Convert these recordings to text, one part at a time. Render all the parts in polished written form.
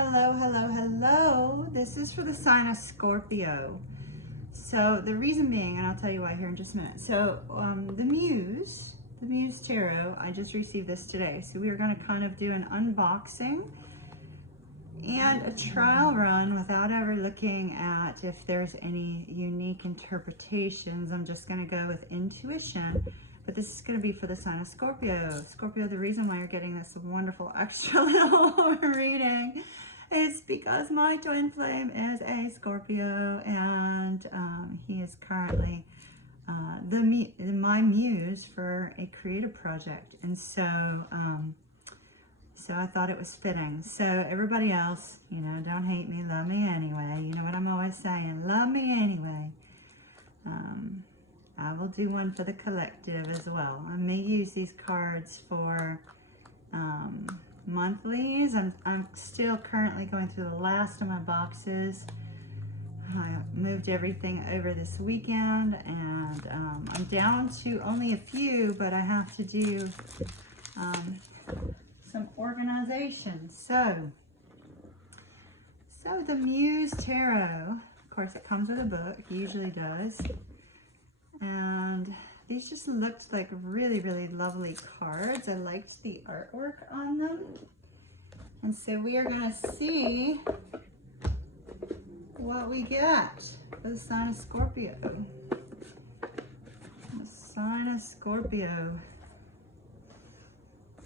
Hello, hello, hello. This is for the sign of Scorpio. So the reason being, and I'll tell you why here in just a minute. So the Muse Tarot, I just received this today. So we are going to kind of do an unboxing and a trial run without ever looking at if there's any unique interpretations. I'm just going to go with intuition. But this is going to be for the sign of Scorpio. Scorpio, the reason why you're getting this wonderful extra little reading is because my twin flame is a Scorpio, and he is currently my muse for a creative project. And so, so I thought it was fitting. So everybody else, you know, don't hate me, love me anyway. You know what I'm always saying, love me anyway. I will do one for the collective as well. I may use these cards for monthlies. I'm still currently going through the last of my boxes. I moved everything over this weekend, and I'm down to only a few, but I have to do some organization. So the Muse Tarot, of course it comes with a book, it usually does. And these just looked like really, really lovely cards. I liked the artwork on them. And so we are going to see what we get for the sign of Scorpio. The sign of Scorpio.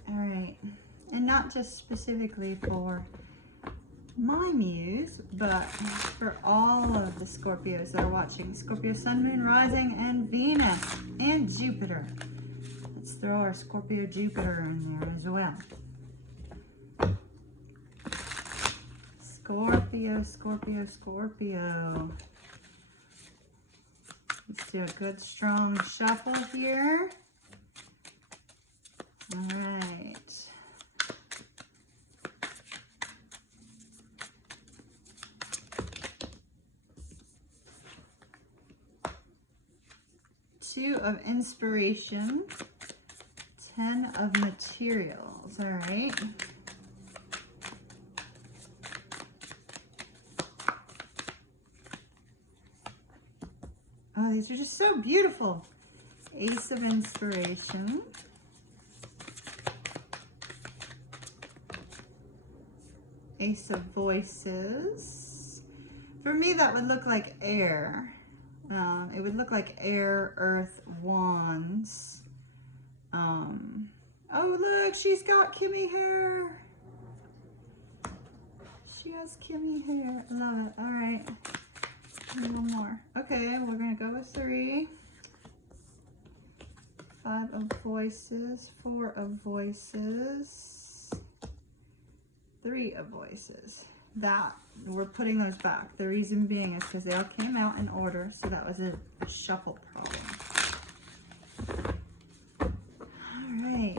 All right. And not just specifically for my muse, but for all of the Scorpios that are watching. Scorpio Sun, Moon, Rising, and Venus, and Jupiter. Let's throw our Scorpio Jupiter in there as well. Scorpio, Scorpio, Scorpio. Let's do a good strong shuffle here. All right. Two of inspiration, 10 of materials. All right. Oh, these are just so beautiful. Ace of inspiration. Ace of voices. For me, that would look like air. It would look like air, earth, wands. Oh, look, she's got Kimmy hair. She has Kimmy hair. I love it. All right. One more. Okay, we're going to go with 3. 5 of voices, 4 of voices, 3 of voices. That, we're putting those back. The reason being is because they all came out in order, so that was a shuffle problem. All right.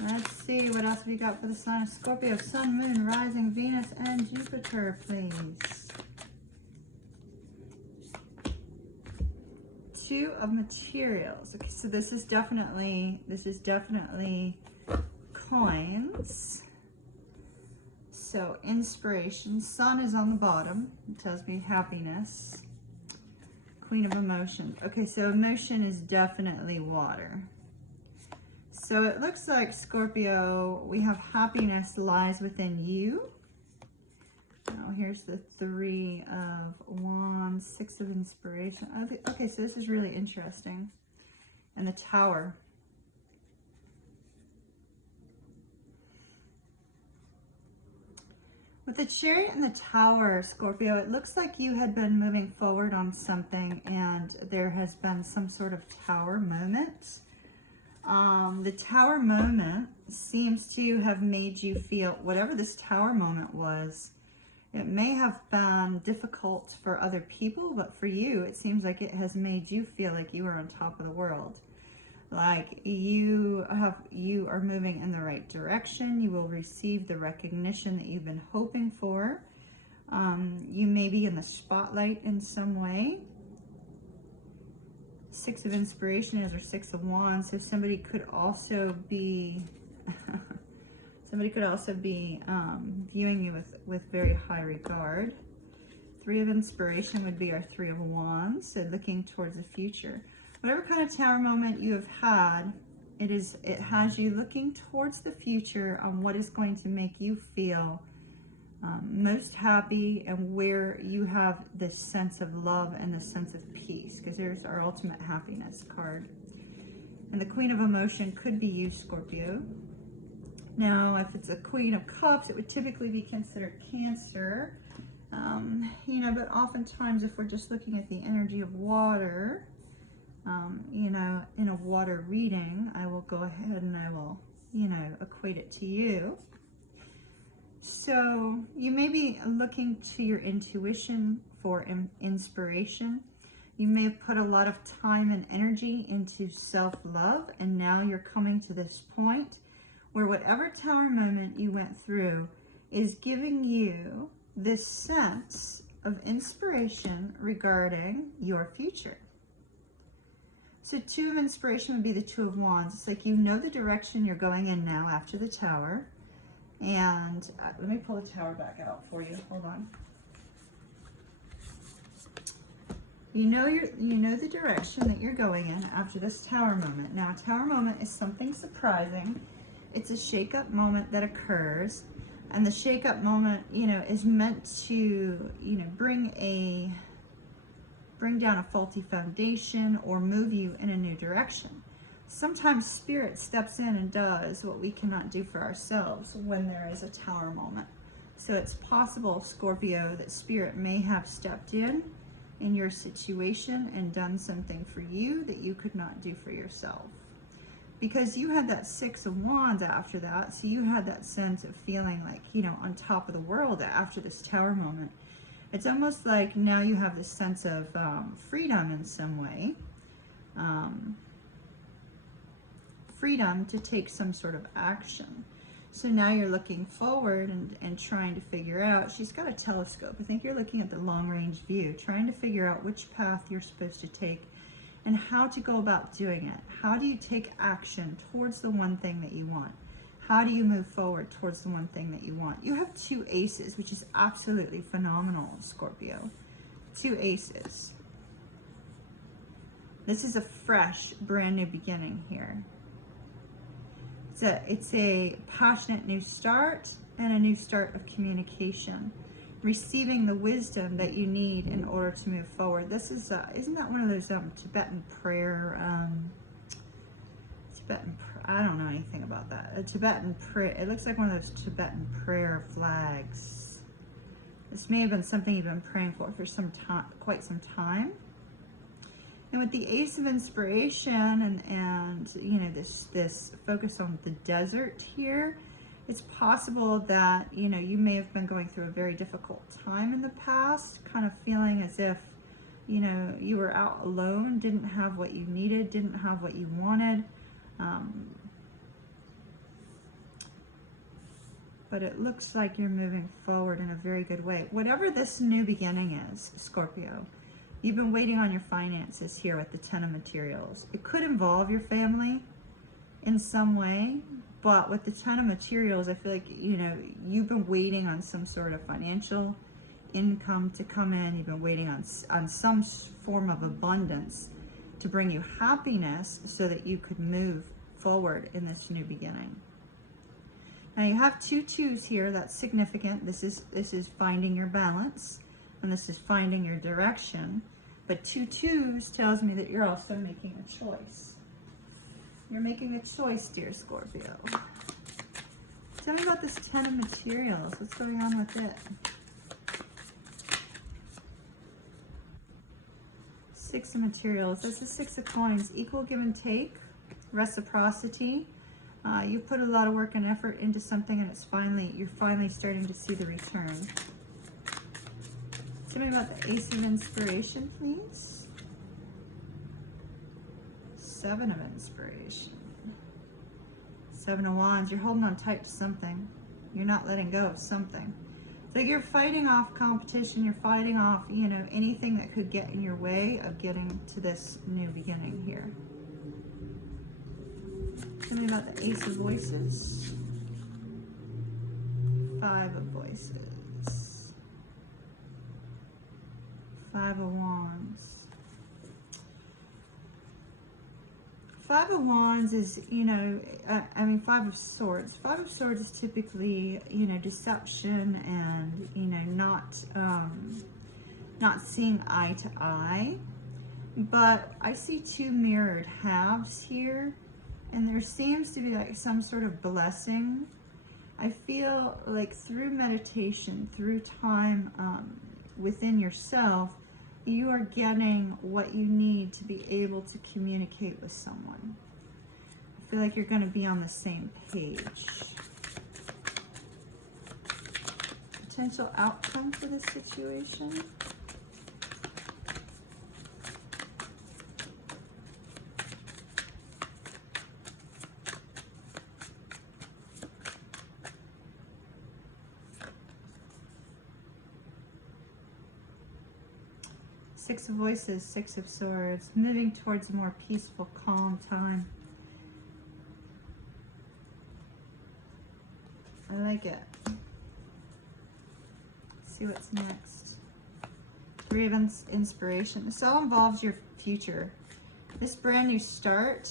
Let's see, what else we got for the sign of Scorpio? Sun, Moon, Rising, Venus, and Jupiter, please. 2 of materials. Okay, so this is definitely coins. So inspiration. Sun is on the bottom. It tells me happiness. Queen of emotion. Okay, so emotion is definitely water. So it looks like, Scorpio, we have happiness lies within you. Oh, here's the 3 of wands, 6 of inspiration. Okay, so this is really interesting. And the Tower. With the Chariot and the Tower, Scorpio, it looks like you had been moving forward on something, and there has been some sort of Tower moment. The Tower moment seems to have made you feel, whatever this Tower moment was, it may have been difficult for other people, but for you, it seems like it has made you feel like you are on top of the world. Like you are moving in the right direction. You will receive the recognition that you've been hoping for. You may be in the spotlight in some way. Six of Inspiration is our Six of Wands. So somebody could also be viewing you with very high regard. Three of Inspiration would be our Three of Wands, so looking towards the future. Whatever kind of tower moment you have had, it has you looking towards the future on what is going to make you feel most happy, and where you have this sense of love and this sense of peace, because there's our ultimate happiness card. And the Queen of Emotion could be you, Scorpio. Now, if it's a Queen of Cups, it would typically be considered Cancer. You know, but oftentimes if we're just looking at the energy of water, you know, in a water reading, I will go ahead and I will, you know, equate it to you. So you may be looking to your intuition for inspiration. You may have put a lot of time and energy into self-love, and now you're coming to this point where whatever tower moment you went through is giving you this sense of inspiration regarding your future. So Two of Inspiration would be the Two of Wands. It's like you know the direction you're going in now after the Tower. And let me pull the Tower back out for you. Hold on. You know the direction that you're going in after this Tower moment. Now, a Tower moment is something surprising. It's a shake-up moment that occurs, and the shake-up moment, you know, is meant to, you know, bring down a faulty foundation or move you in a new direction. Sometimes Spirit steps in and does what we cannot do for ourselves when there is a Tower moment. So it's possible, Scorpio, that Spirit may have stepped in your situation and done something for you that you could not do for yourself. Because you had that Six of Wands after that, so you had that sense of feeling like, you know, on top of the world after this Tower moment. It's almost like now you have this sense of freedom in some way. Freedom to take some sort of action. So now you're looking forward and trying to figure out, she's got a telescope. I think you're looking at the long range view, trying to figure out which path you're supposed to take and how to go about doing it. How do you take action towards the one thing that you want? How do you move forward towards the one thing that you want? You have two aces, which is absolutely phenomenal, Scorpio. Two aces. This is a fresh, brand new beginning here. It's a passionate new start and a new start of communication. Receiving the wisdom that you need in order to move forward. This is, isn't that one of those Tibetan prayer, I don't know anything about that. A Tibetan prayer, it looks like one of those Tibetan prayer flags. This may have been something you've been praying for some time, quite some time. And with the Ace of Inspiration and you know, this focus on the desert here, it's possible that, you know, you may have been going through a very difficult time in the past, kind of feeling as if, you know, you were out alone, didn't have what you needed, didn't have what you wanted. But it looks like you're moving forward in a very good way. Whatever this new beginning is, Scorpio, you've been waiting on your finances here with the Ten of Materials. It could involve your family in some way, but with the Ten of Materials, I feel like, you know, you've been waiting on some sort of financial income to come in. You've been waiting on some form of abundance to bring you happiness so that you could move forward in this new beginning. Now you have two twos here. That's significant. This is finding your balance, and this is finding your direction. But two twos tells me that you're also making a choice. You're making a choice, dear Scorpio. Tell me about this Ten of Materials. What's going on with it? Six of Materials. That's the Six of Coins. Equal give and take. Reciprocity. You put a lot of work and effort into something, and you're finally starting to see the return. Tell me about the Ace of Inspiration, please. Seven of Inspiration. Seven of Wands. You're holding on tight to something. You're not letting go of something. It's So you're fighting off competition, you're fighting off, you know, anything that could get in your way of getting to this new beginning here. Tell me about the Ace of Voices. Five of Voices. Five of Wands. Five of Wands is, you know, Five of Swords. Five of Swords is typically, you know, deception and, you know, not seeing eye to eye. But I see two mirrored halves here, and there seems to be like some sort of blessing. I feel like through meditation, through time within yourself, you are getting what you need to be able to communicate with someone. I feel like you're going to be on the same page. Potential outcome for this situation. Six of Voices, Six of Swords, moving towards a more peaceful, calm time. I like it. Let's see what's next. Three of Inspiration. This all involves your future. This brand new start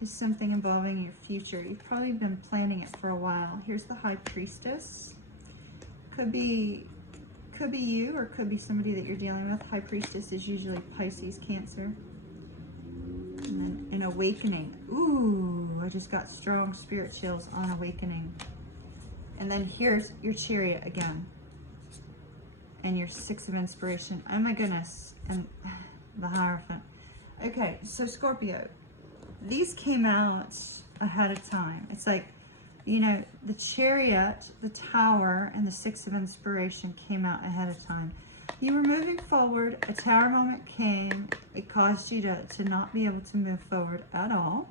is something involving your future. You've probably been planning it for a while. Here's the High Priestess. Could be you, or could be somebody that you're dealing with. High Priestess is usually Pisces, Cancer. And then an Awakening. Ooh, I just got strong spirit chills on Awakening. And then here's your Chariot again. And your Six of Inspiration. Oh my goodness. And the Hierophant. Okay, so Scorpio. These came out ahead of time. It's like, you know, the Chariot, the Tower, and the Six of Inspiration came out ahead of time. You were moving forward. A Tower moment came. It caused you to not be able to move forward at all.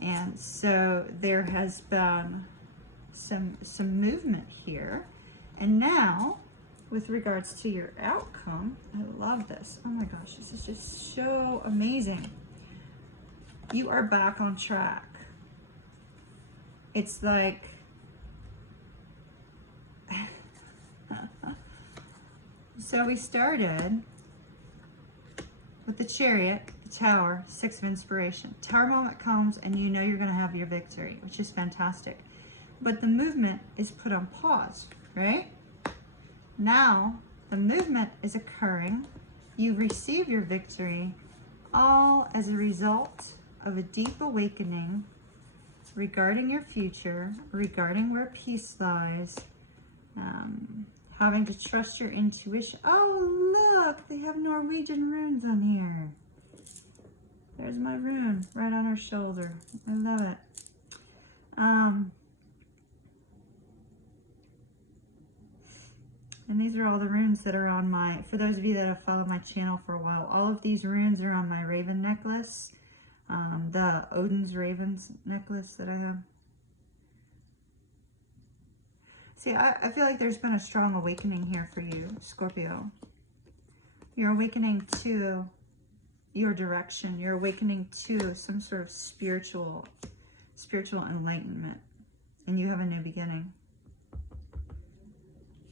And so there has been some movement here. And now, with regards to your outcome, I love this. Oh my gosh, this is just so amazing. You are back on track. It's like, so we started with the Chariot, the Tower, Six of Inspiration. Tower moment comes and you know you're going to have your victory, which is fantastic. But the movement is put on pause, right? Now the movement is occurring. You receive your victory, all as a result of a deep awakening regarding your future, regarding where peace lies, having to trust your intuition. Oh, look, they have Norwegian runes on here. There's my rune right on her shoulder. I love it. And these are all the runes that are on my, for those of you that have followed my channel for a while, all of these runes are on my Raven necklace. The Odin's Ravens necklace that I have. See, I feel like there's been a strong awakening here for you, Scorpio. You're awakening to your direction. You're awakening to some sort of spiritual enlightenment. And you have a new beginning.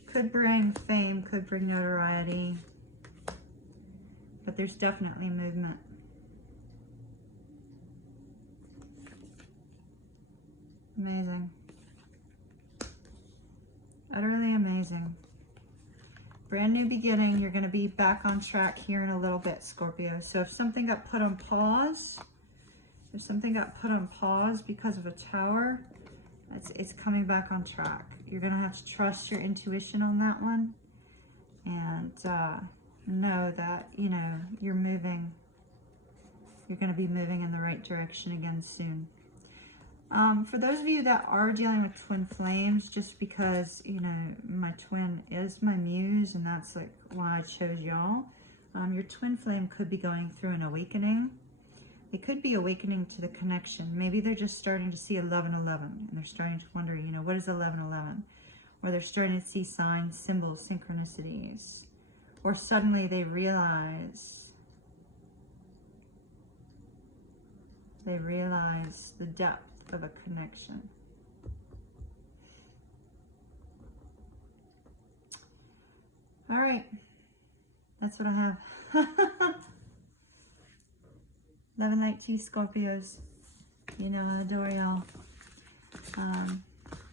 Could bring fame, could bring notoriety. But there's definitely movement. Amazing. Utterly amazing. Brand new beginning. You're going to be back on track here in a little bit, Scorpio. So if something got put on pause, because of a Tower, it's coming back on track. You're going to have to trust your intuition on that one. And know that, you know, you're moving. You're going to be moving in the right direction again soon. For those of you that are dealing with twin flames, just because, you know, my twin is my muse, and that's like why I chose y'all, your twin flame could be going through an awakening. It could be awakening to the connection. Maybe they're just starting to see 1111, and they're starting to wonder, you know, what is 1111? or they're starting to see signs, symbols, synchronicities, or suddenly they realize the depth of a connection. All right, that's what I have. Love and light to you, Scorpios. You know I adore y'all.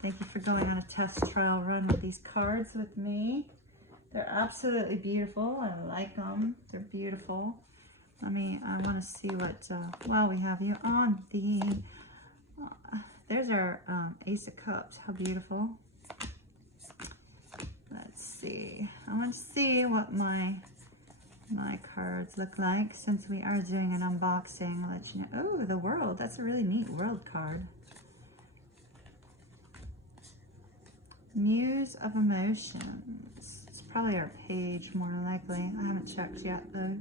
Thank you for going on a test trial run with these cards with me. They're absolutely beautiful. I like them. They're beautiful. I want to see what, while we have you on the, there's our Ace of Cups. How beautiful. Let's see. I want to see what my cards look like since we are doing an unboxing. I'll let you know. Oh, the World. That's a really neat World card. Muse of Emotions. It's probably our page more than likely. I haven't checked yet though.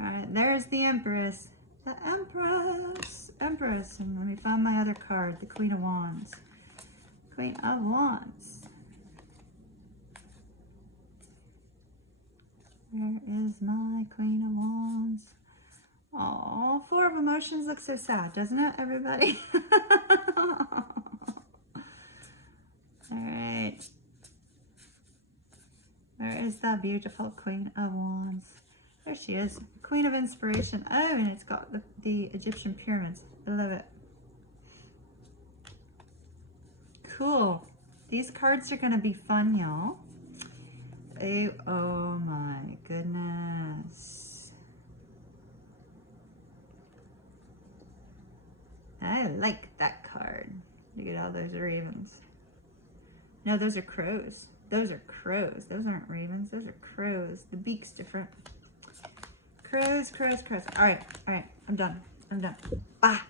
Alright, there's the Empress. The Empress. Empress. And let me find my other card, the Queen of Wands. Queen of Wands. Where is my Queen of Wands? Oh, Four of Emotions looks so sad, doesn't it, everybody? Alright. Where is that beautiful Queen of Wands? There she is. Queen of Inspiration. Oh, and it's got the Egyptian pyramids. I love it. Cool. These cards are going to be fun, y'all. Oh my goodness. I like that card. Look at all those ravens. No, those are crows. Those are crows. Those aren't ravens. Those are crows. The beak's different. Crows, crows, crows. All right. I'm done. Bye.